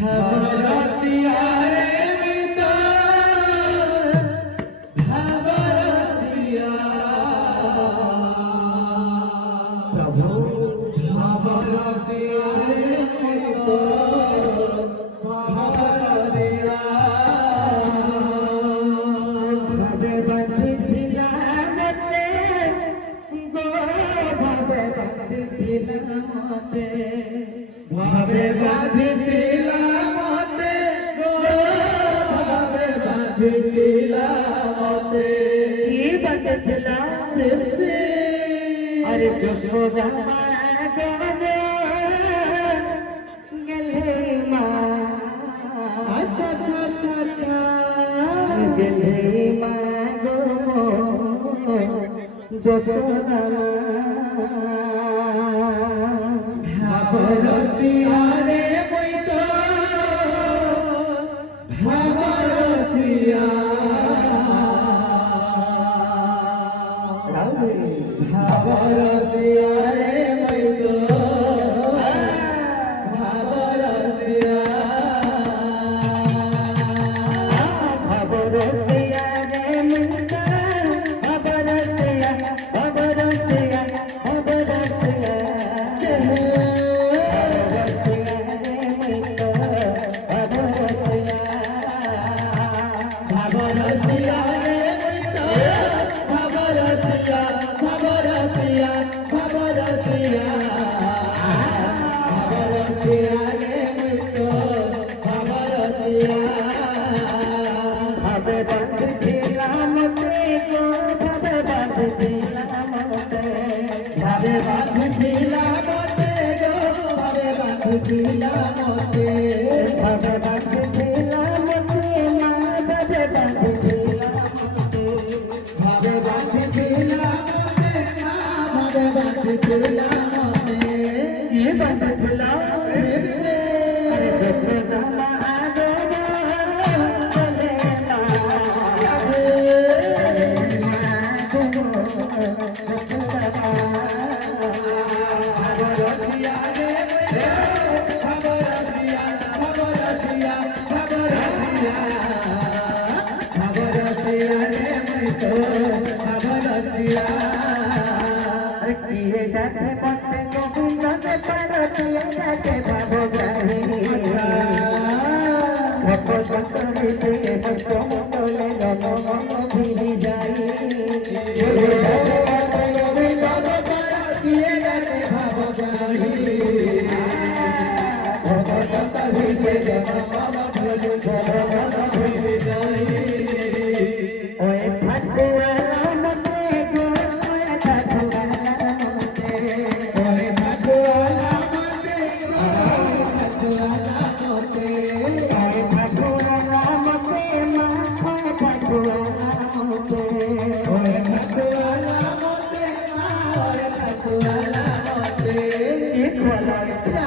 ভাবরসিয়া রে মিতা ভাবরসিয়া প্রভু ভাবরসিয়া রে মিতা ভাবরসিয়া ভাবে বাঁধিলা মতে গো ভাবে বাঁধিলা মতে ভাবে বাঁধিলা মতে গো ভাবে বাঁধিলা মতে কি বাঁধিলা প্রেম से अरे যশোদা মা গনে গেলে মা अच्छा अच्छा अच्छा अच्छा গেলে মা গো যশোদা ভাবরসিয়া রে বইতো ভাবরসিয়া ভাবরসিয়া রে বইতো ভাবরসিয়া ভাবরসিয়া রে মিতা ভাবরসিয়া ভাবরসিয়া ভাবরসিয়া ভাবে বাঁধিলা মতে গো ভাবে বাঁধিলা মতে ভাবে বাঁধিলা মতে গো ভাবে বাঁধিলা মতে ভাবে বাঁধিলা মতে মা ভাবে বাঁধিলা মতে ভাবে বাঁধিলা মতে মা ভাবে বাঁধিলা মতে কি বাঁধিলা রে अरे যশোদা মা किए जाते मत गोविंद के पर किए जाते बाबू जानी भको संतरी से भको मोले नो भी जाई किए जाते मत गोविंद के पर किए जाते बाबू जानी भको संतरी से भको भी जाई ओए फटुआ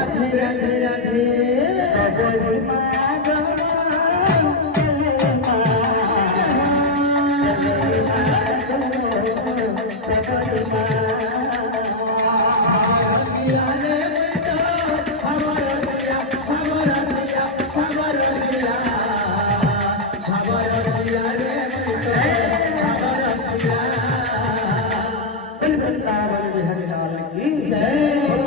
राधे राधे राधे